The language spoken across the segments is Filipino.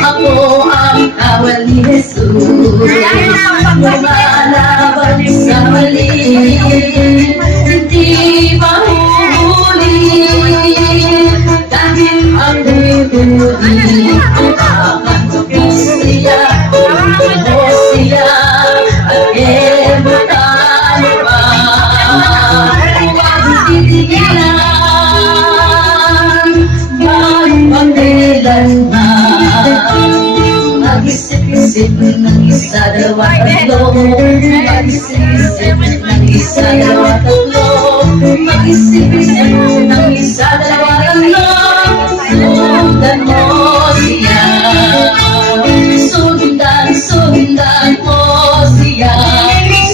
Ako ang kawal ni Jesus, lumalaban sa mali, hindi mahuhuli, dahil ako'y bumuli, kakatapos siya, tapos siya, at ebutan pa, huwag titigilan, magpagdilan na. Mag-isip-isip ng isa, dalawa, tatlo. Mag-isip-isip ng isa, dalawa, tatlo. Mag-isip-isip ng isa, dalawa, tatlo. Sundan mo siya. Sundan mo siya.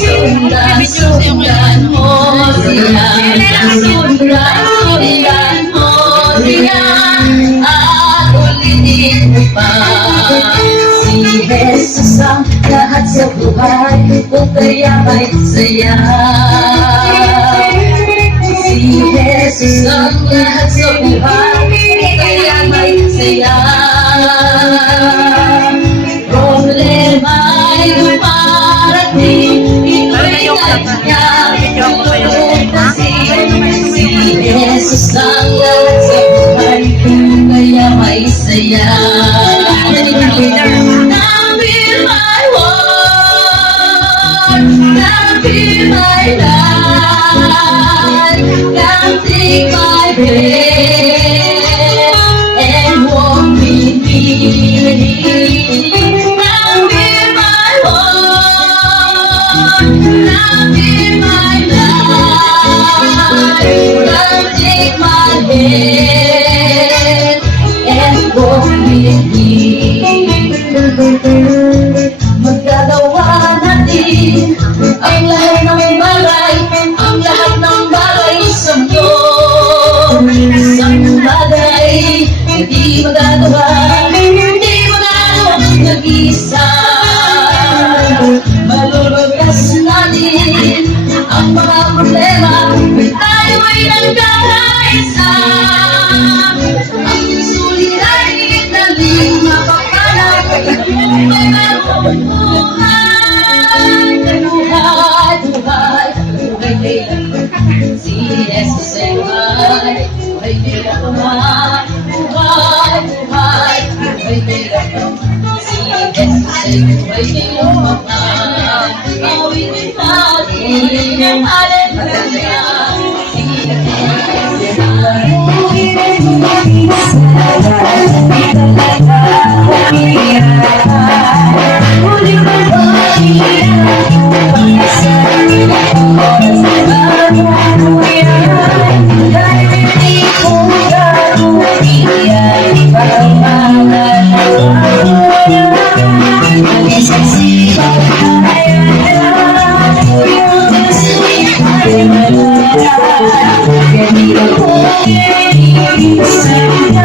Sundan mo siya. Sundan mo siya. At ulitin mo pa. Si Jesus ang lahat sa buhay, kung kaya may saya. Si Jesus ang lahat sa buhay, kung kaya may saya. Problema ay parating, ito'y kanya lulumpasin. Si Jesus ang lahat sa buhay, kung kaya may saya. Be my life, come take my hand and walk with me. Now be my heart, now be my life, come take my hand and walk with me. Magagawa natin ang lahat ng bagay, ang lahat ng bagay sa mundo. Isang bagay, hindi magagawa nag-isa. Malulugas natin ang mga problema, tayo ay nagkakaisa. Ang sulira't italing mapapalad, may magong buhay, buhay. Si Jesus ay buhay, buhay nila buhay, buhay. Si Jesus ay buhay nila buhay, awitin natin ang hallelujah. Si Jesus ay buhay.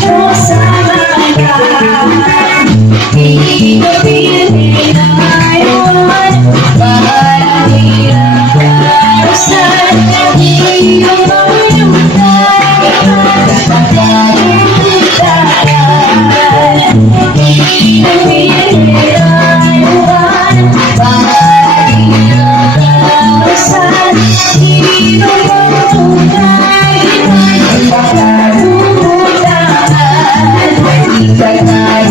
Sa pangarap